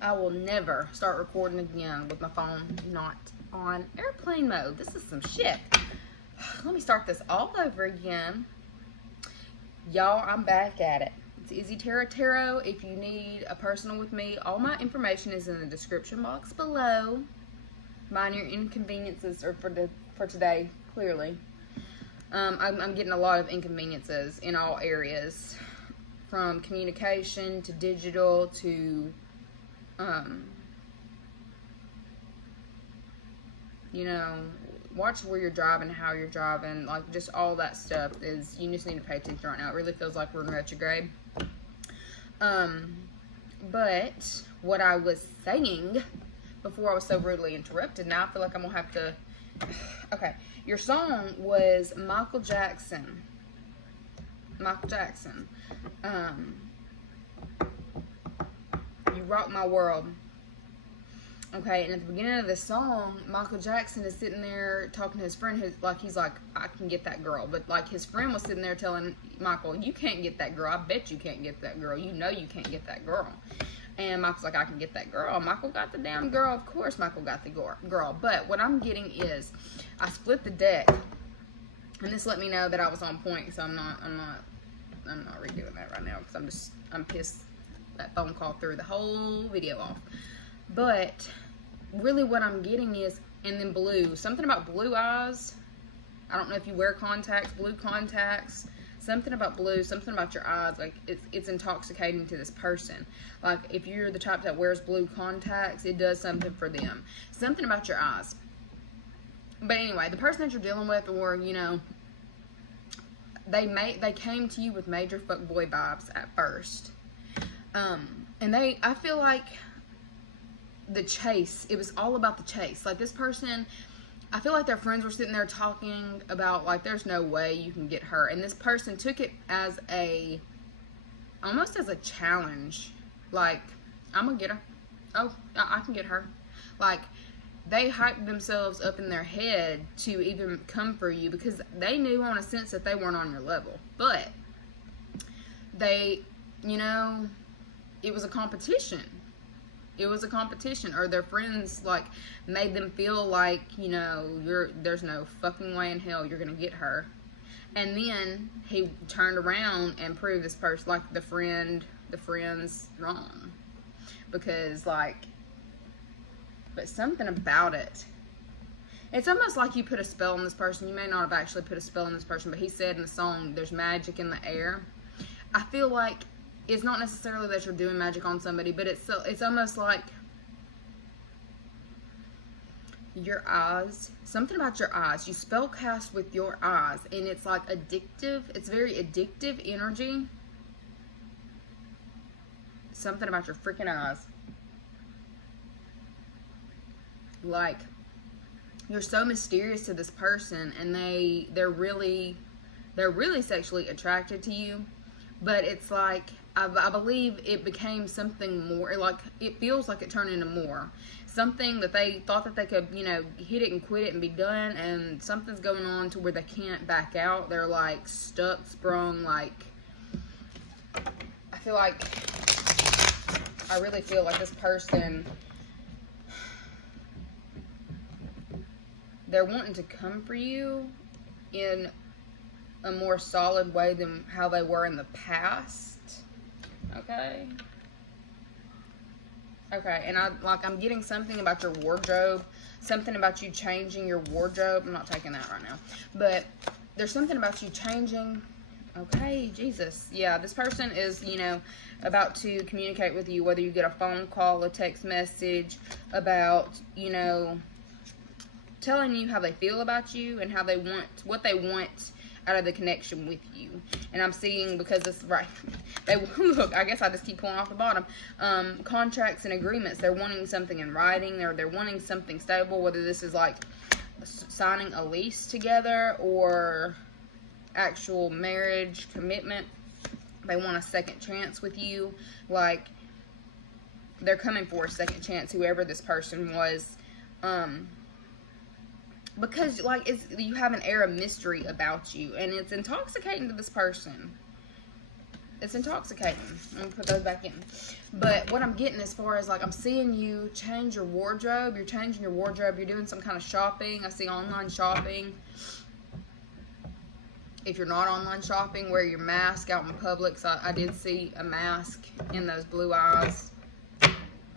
I will never start recording again with my phone not on airplane mode. This is some shit. Let me start this all over again. Y'all, I'm back at it. It's Izzy Tarot. If you need a personal with me, all my information is in the description box below. Minor inconveniences are for today, clearly. I'm getting a lot of inconveniences in all areas, from communication to digital to you know, watch where you're driving, how you're driving, like just all that stuff is, you just need to pay attention right now. It really feels like we're in retrograde. But what I was saying before I was so rudely interrupted, now I feel like I'm gonna have to, okay, your song was Michael Jackson. You Rock My World. Okay, and at the beginning of the song, Michael Jackson is sitting there talking to his friend, he's like, I can get that girl. But like his friend was sitting there telling Michael, you can't get that girl. I bet you can't get that girl. You know you can't get that girl. And Michael's like, I can get that girl. Michael got the damn girl. Of course Michael got the girl. But what I'm getting is, I split the deck. And this let me know that I was on point, so I'm not redoing that right now, because I'm pissed that phone call threw the whole video off. But really what I'm getting is, and then blue, something about blue eyes. I don't know if you wear contacts, blue contacts, something about blue, something about your eyes, like it's intoxicating to this person. Like if you're the type that wears blue contacts, it does something for them. Something about your eyes. But anyway, the person that you're dealing with, or you know, they came to you with major fuckboy vibes at first. And I feel like the chase, it was all about the chase. Like this person, I feel like their friends were sitting there talking about, like, there's no way you can get her. And this person took it as almost as a challenge. Like, I'm gonna get her. Oh, I can get her. Like, they hyped themselves up in their head to even come for you, because they knew on a sense that they weren't on your level. But they, you know, it was a competition. It was a competition, or their friends like made them feel like, you know, there's no fucking way in hell you're gonna get her. And then he turned around and proved this person, like the friend's wrong, because like, but something about it, it's almost like you put a spell on this person. You may not have actually put a spell on this person, but he said in the song, there's magic in the air. I feel like it's not necessarily that you're doing magic on somebody, but it's almost like your eyes, something about your eyes. You spell cast with your eyes, and it's like addictive. It's very addictive energy. Something about your freaking eyes. Like, you're so mysterious to this person, and they're really sexually attracted to you. But it's like, I believe it became something more, like, it feels like it turned into more. Something that they thought that they could, you know, hit it and quit it and be done, and something's going on to where they can't back out. They're like stuck, sprung, like, I really feel like this person, they're wanting to come for you in a more solid way than how they were in the past. Okay, and I'm getting something about your wardrobe, something about you changing your wardrobe. I'm not taking that right now, but there's something about you changing. Okay, Jesus. Yeah, this person is, you know, about to communicate with you, whether you get a phone call, a text message, about, you know, telling you how they feel about you and how they want, what they want out of the connection with you. And I'm seeing, because it's right, they look, I guess I just keep pulling off the bottom, contracts and agreements. They're wanting something in writing, they're wanting something stable, whether this is like signing a lease together or actual marriage commitment. They want a second chance with you. Like, they're coming for a second chance, whoever this person was, because, like, you have an air of mystery about you, and it's intoxicating to this person. It's intoxicating. I'm gonna put those back in. But what I'm getting as far as like, I'm seeing you change your wardrobe. You're changing your wardrobe. You're doing some kind of shopping. I see online shopping. If you're not online shopping, wear your mask out in public. So I did see a mask in those blue eyes.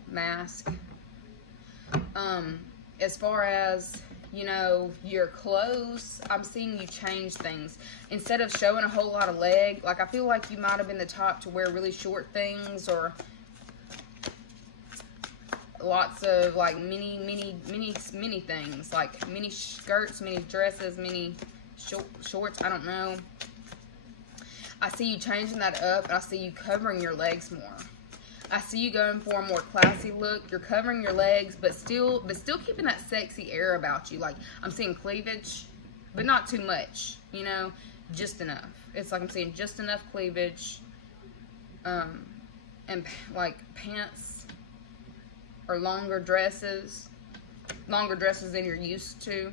Mask. As far as, you know, your clothes, I'm seeing you change things. Instead of showing a whole lot of leg, like I feel like you might have been the type to wear really short things or lots of like mini things, like mini skirts, mini dresses, mini shorts, I don't know. I see you changing that up, and I see you covering your legs more. I see you going for a more classy look. You're covering your legs, but still keeping that sexy air about you. Like, I'm seeing cleavage, but not too much, you know, just enough. It's like I'm seeing just enough cleavage, and like pants or longer dresses than you're used to.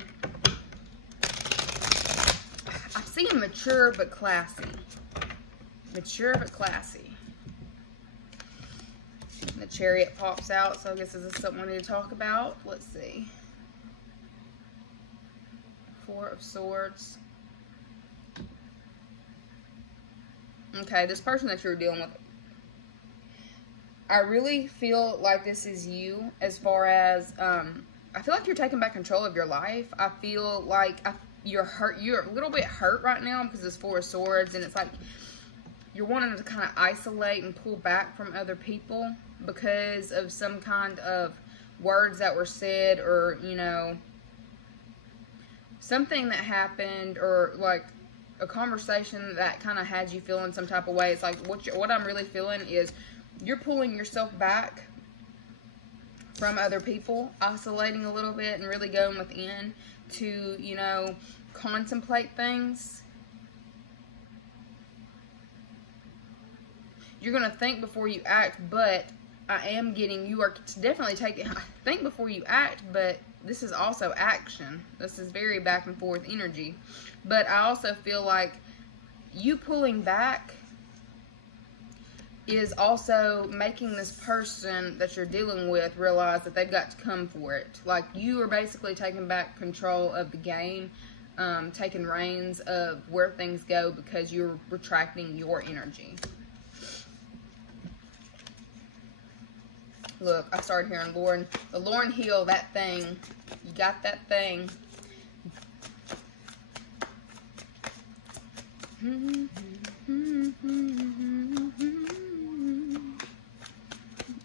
I'm seeing mature but classy. Mature but classy. The Chariot pops out, so I guess this is something we need to talk about. Let's see. Four of Swords. Okay, this person that you're dealing with, I really feel like this is you as far as, I feel like you're taking back control of your life. I feel like you're hurt. You're a little bit hurt right now because it's Four of Swords, and it's like you're wanting to kind of isolate and pull back from other people because of some kind of words that were said, or, you know, something that happened, or like a conversation that kind of had you feeling some type of way. It's like what I'm really feeling is you're pulling yourself back from other people, isolating a little bit, and really going within to, you know, contemplate things. You're going to think before you act, but I am getting, you are definitely taking, think before you act, but this is also action. This is very back and forth energy. But I also feel like you pulling back is also making this person that you're dealing with realize that they've got to come for it. Like, you are basically taking back control of the game, taking reins of where things go because you're retracting your energy. Look, I started hearing the Lauren Hill, that thing. You got that thing.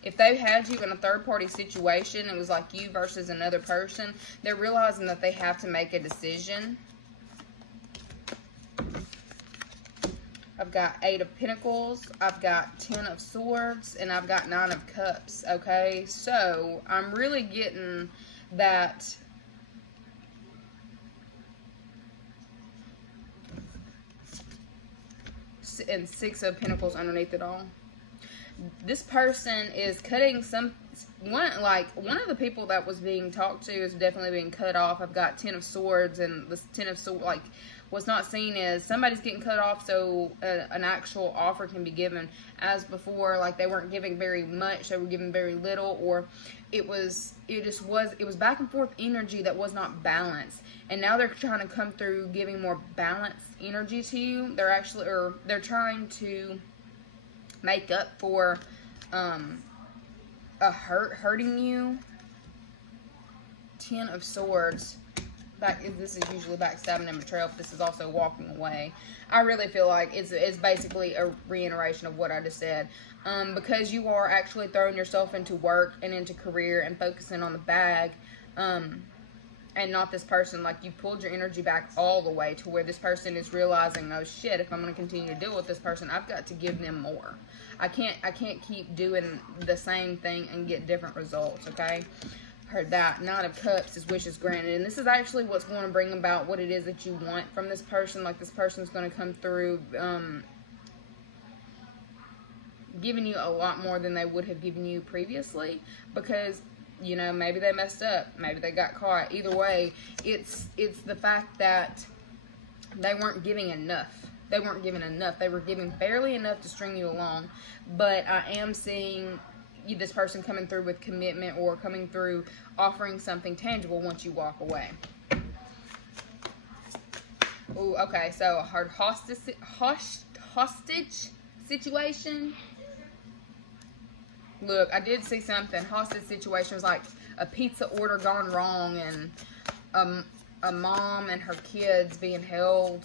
If they had you in a third-party situation, it was like you versus another person, they're realizing that they have to make a decision. I've got 8 of Pentacles, I've got 10 of Swords, and I've got 9 of Cups, okay? So, I'm really getting that and 6 of Pentacles underneath it all. This person is cutting one of the people that was being talked to is definitely being cut off. I've got 10 of Swords, and this 10 of Swords, like, what's not seen is somebody's getting cut off so an actual offer can be given. As before, like, they weren't giving very much, they were giving very little, or it was back and forth energy that was not balanced. And now they're trying to come through giving more balanced energy to you. They're trying to make up for hurting you. 10 of Swords. This is usually backstabbing and betrayal, but this is also walking away. I really feel like it's basically a reiteration of what I just said. Because you are actually throwing yourself into work and into career and focusing on the bag, and not this person. Like, you pulled your energy back all the way to where this person is realizing, oh shit, if I'm going to continue to deal with this person, I've got to give them more. I can't keep doing the same thing and get different results, okay? Heard that. 9 of Cups is wishes granted, and this is actually what's going to bring about what it is that you want from this person. Like, this person's going to come through giving you a lot more than they would have given you previously, because, you know, maybe they messed up, maybe they got caught. Either way, it's the fact that they weren't giving enough. they weren't given enough. They were given barely enough to string you along. But I am seeing this person coming through with commitment, or coming through offering something tangible once you walk away. Ooh, okay, so a hard hostage situation. Look, I did see something. Hostage situation was like a pizza order gone wrong, and a mom and her kids being held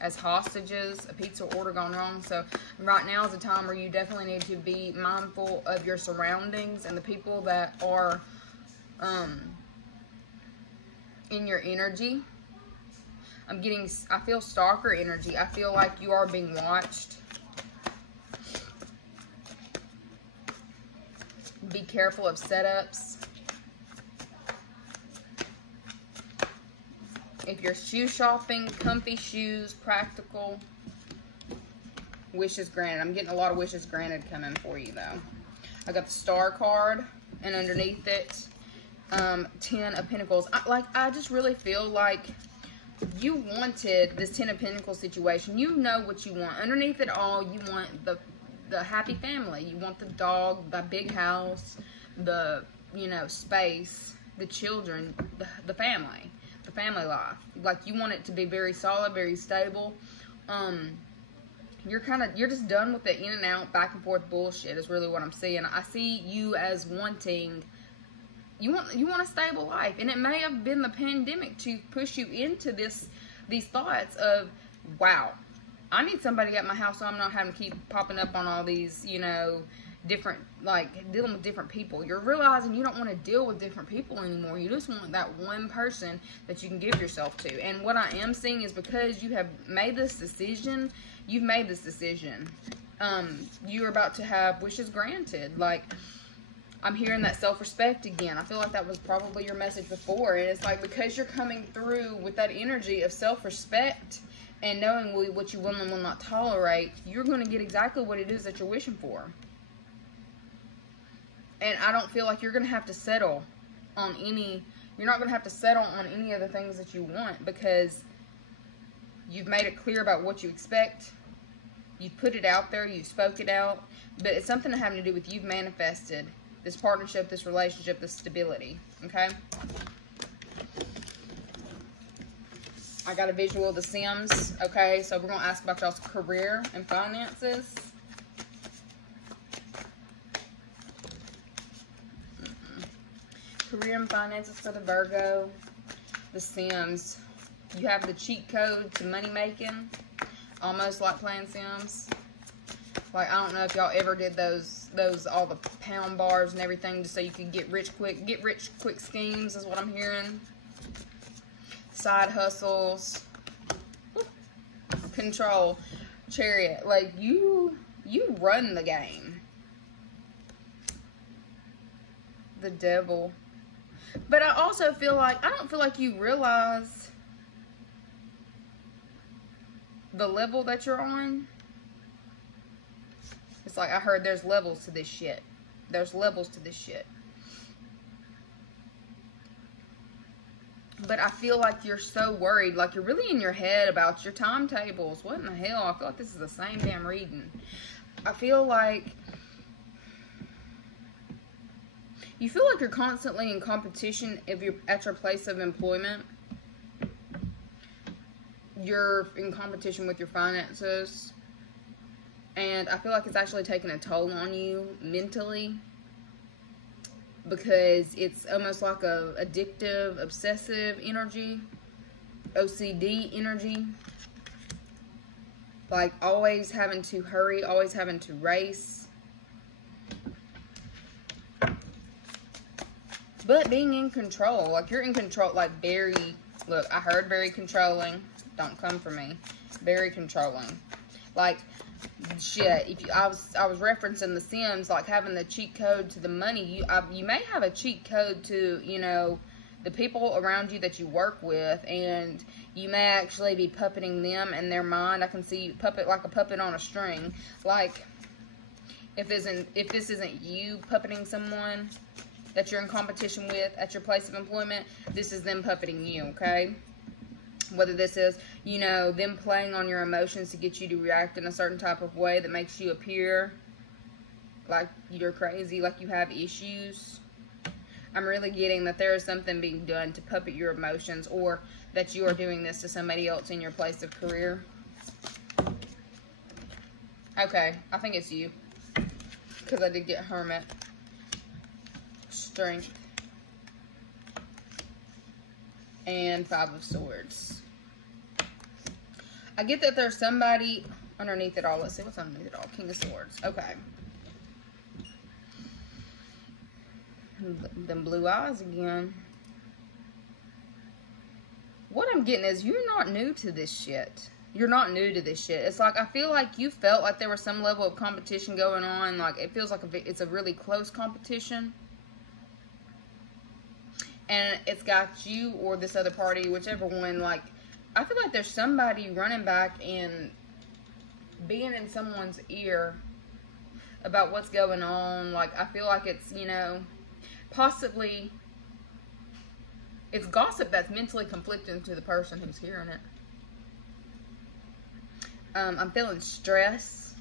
as hostages. A pizza order gone wrong. So right now is a time where you definitely need to be mindful of your surroundings and the people that are in your energy. I feel stalker energy. I feel like you are being watched. Be careful of setups. If you're shoe shopping, comfy shoes, practical. Wishes granted. I'm getting a lot of wishes granted coming for you, though. I got the Star card, and underneath it, 10 of Pentacles. I just really feel like you wanted this 10 of Pentacles situation. You know what you want. Underneath it all, you want the happy family. You want the dog, the big house, the, space, the children, the family life. Like, you want it to be very solid, very stable. You're just done with the in and out, back and forth bullshit is really what I'm seeing. I see you as wanting, you want a stable life. And it may have been the pandemic to push you into these thoughts of, wow, I need somebody at my house so I'm not having to keep popping up on all these, different, like, dealing with different people. You're realizing you don't want to deal with different people anymore. You just want that one person that you can give yourself to. And what I am seeing is, because you have made this decision, you're about to have wishes granted. Like, I'm hearing that self-respect again. I feel like that was probably your message before. And it's like, because you're coming through with that energy of self-respect and knowing what you will and will not tolerate, you're going to get exactly what it is that you're wishing for. And I don't feel like you're going to have to settle on you're not going to have to settle on any of the things that you want, because you've made it clear about what you expect. You've put it out there. You spoke it out. But it's something having to do with you've manifested this partnership, this relationship, this stability. Okay? I got a visual of the Sims. Okay, so we're going to ask about y'all's career and finances. Career and finances for the Virgo. The Sims. You have the cheat code to money making. Almost like playing Sims. Like, I don't know if y'all ever did those all the pound bars and everything just so you could get rich quick schemes is what I'm hearing. Side hustles. Control. Chariot. Like, you run the game. The Devil. But I also feel like, I don't feel like you realize the level that you're on. It's like, I heard there's levels to this shit. There's levels to this shit. But I feel like you're so worried. Like, you're really in your head about your timetables. What in the hell? I feel like this is the same damn reading. I feel like you feel like you're constantly in competition if you're at your place of employment. You're in competition with your finances. And I feel like it's actually taking a toll on you mentally. Because it's almost like a addictive, obsessive energy. OCD energy. Like, always having to hurry, always having to race. But being in control, like, you're in control, like, very, look, I heard very controlling. Don't come for me. Very controlling. Like, shit, I was referencing the Sims, like, having the cheat code to the money. You may have a cheat code to, the people around you that you work with, and you may actually be puppeting them in their mind. I can see you like a puppet on a string. Like, if this isn't you puppeting someone that you're in competition with at your place of employment, this is them puppeting you, okay? Whether this is, you know, them playing on your emotions to get you to react in a certain type of way that makes you appear like you're crazy, like you have issues. I'm really getting that there is something being done to puppet your emotions, or that you are doing this to somebody else in your place of career. Okay, I think it's you. Because I did get Hermit. Strength. And Five of Swords. I get that there's somebody underneath it all. Let's see what's underneath it all. King of Swords. Okay. Them blue eyes again. What I'm getting is you're not new to this shit. You're not new to this shit. It's like, I feel like you felt like there was some level of competition going on. Like, it feels like it's a really close competition. And it's got you or this other party, whichever one, like, I feel like there's somebody running back and being in someone's ear about what's going on. Like, I feel like it's, you know, possibly it's gossip that's mentally conflicting to the person who's hearing it. I'm feeling stress,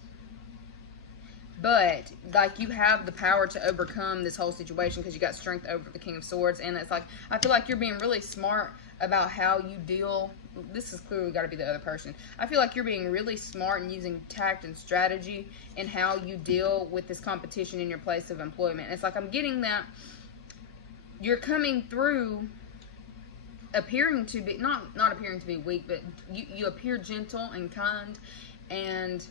but like you have the power to overcome this whole situation because you got strength over the King of Swords. And it's like, I feel like you're being really smart about how you deal. This has clearly got to be the other person. I feel like you're being really smart and using tact and strategy in how you deal with this competition in your place of employment. It's like, I'm getting that you're coming through appearing to be, not appearing to be weak, but you appear gentle and kind, and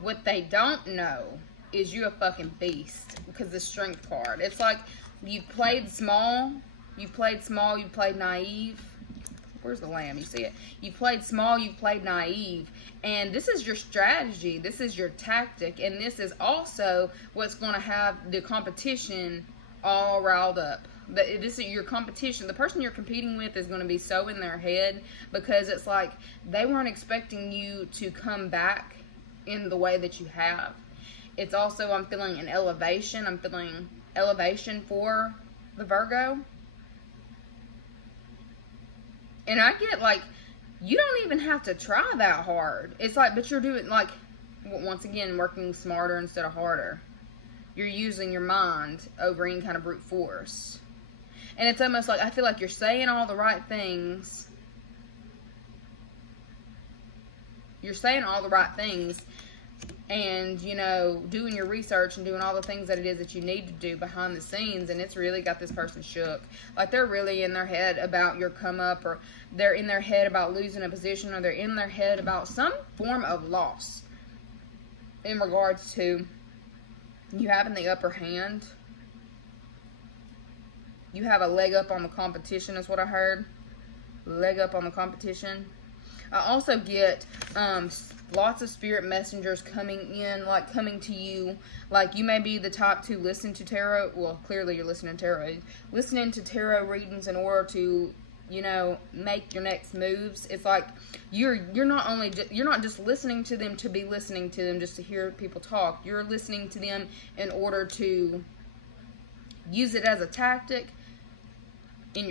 what they don't know is you're a fucking beast because the Strength card. It's like you've played small, you've played naive. Where's the lamb? You see it? You played small, you played naive, and this is your strategy, this is your tactic, and this is also what's going to have the competition all riled up. This is your competition. The person you're competing with is going to be so in their head because it's like they weren't expecting you to come back in the way that you have. It's also, I'm feeling an elevation. I'm feeling elevation for the Virgo. And I get like, you don't even have to try that hard. It's like, but you're doing like, once again, working smarter instead of harder. You're using your mind over any kind of brute force. And it's almost like, I feel like you're saying all the right things. You're saying all the right things and, you know, doing your research and doing all the things that it is that you need to do behind the scenes. And it's really got this person shook. Like, they're really in their head about your come up, or they're in their head about losing a position, or they're in their head about some form of loss in regards to you having the upper hand. You have a leg up on the competition is what I heard. Leg up on the competition. I also get lots of spirit messengers coming in, like coming to you. Like, you may be the type to listen to tarot. Well, clearly you're listening to tarot. Listening to tarot readings in order to, you know, make your next moves. It's like you're not just listening to them to be listening to them just to hear people talk. You're listening to them in order to use it as a tactic in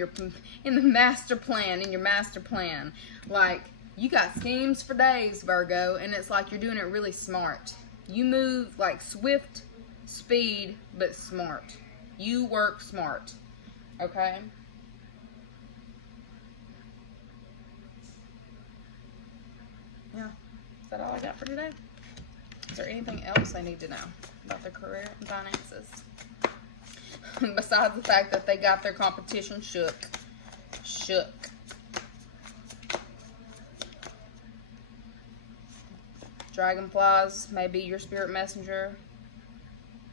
the master plan. Like, you got schemes for days, Virgo, and it's like you're doing it really smart. You move like swift speed, but smart. You work smart. Okay? Yeah. Is that all I got for today? Is there anything else I need to know about their career and finances? Besides the fact that they got their competition shook. Dragonflies may be your spirit messenger.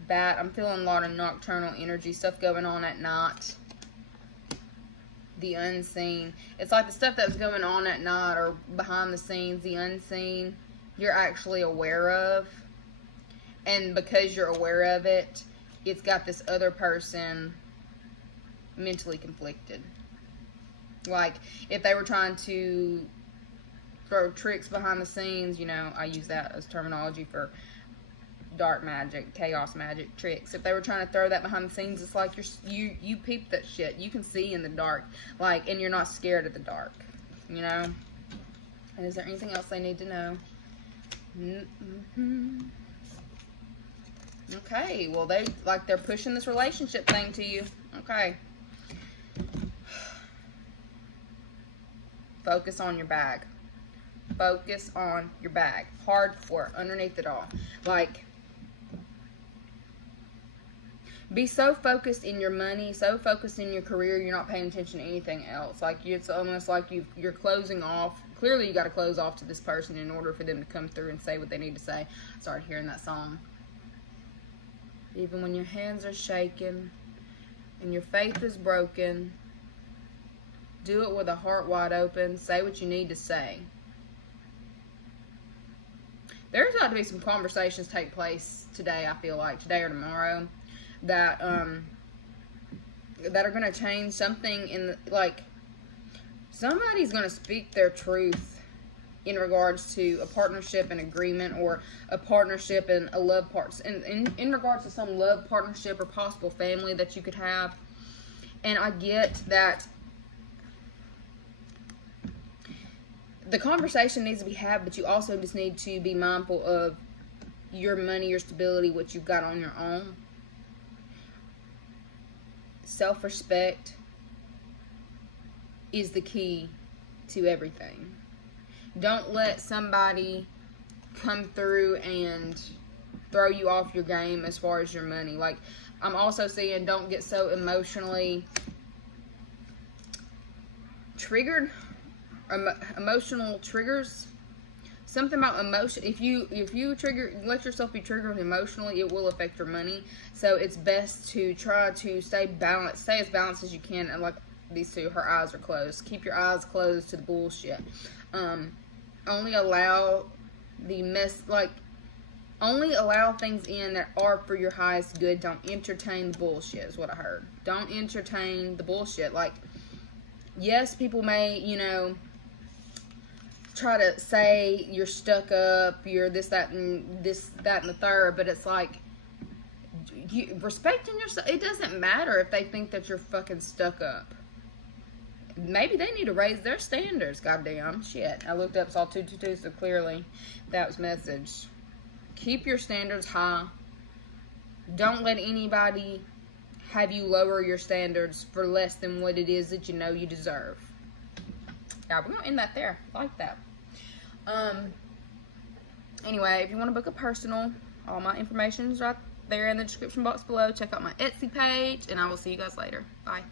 Bat, I'm feeling a lot of nocturnal energy, stuff going on at night. The unseen. It's like the stuff that's going on at night or behind the scenes, the unseen, you're actually aware of. And because you're aware of it, it's got this other person mentally conflicted. Like, if they were trying to throw tricks behind the scenes, you know, I use that as terminology for dark magic, chaos magic, tricks. If they were trying to throw that behind the scenes, it's like you peep that shit. You can see in the dark, like, and you're not scared of the dark. you know? And is there anything else they need to know? Okay, well, they're pushing this relationship thing to you. Okay. Focus on your bag. Focus on your bag. Hardcore underneath it all. Like, be so focused in your money, so focused in your career, you're not paying attention to anything else. Like, it's almost like you're closing off. Clearly, you got to close off to this person in order for them to come through and say what they need to say. I started hearing that song. Even when your hands are shaking and your faith is broken, do it with a heart wide open. Say what you need to say. There's got to be some conversations take place today, I feel like, today or tomorrow, that are going to change something in the, like, somebody's going to speak their truth in regards to a partnership and agreement, or a partnership and a love part, in regards to some love partnership or possible family that you could have. And I get that the conversation needs to be had, but you also just need to be mindful of your money, your stability, what you've got on your own. Self-respect is the key to everything. Don't let somebody come through and throw you off your game as far as your money. Like, I'm also saying, don't get so emotionally triggered. Emotional triggers. Something about emotion. If you let yourself be triggered emotionally, it will affect your money. So it's best to try to stay balanced. Stay as balanced as you can. And like these two, her eyes are closed. Keep your eyes closed to the bullshit. Only allow only allow things in that are for your highest good. Don't entertain the bullshit, is what I heard. Don't entertain the bullshit. Like, yes, people may, you know, try to say you're stuck up, you're this, that, and the third, but it's like, respecting yourself. It doesn't matter if they think that you're fucking stuck up. Maybe they need to raise their standards. Goddamn shit. I looked up, saw 222, so clearly that was message. Keep your standards high. Don't let anybody have you lower your standards for less than what it is that you know you deserve. Yeah, we're gonna end that there. I like that. Anyway, if you want to book a personal, all my information is right there in the description box below. Check out my Etsy page, and I will see you guys later. Bye.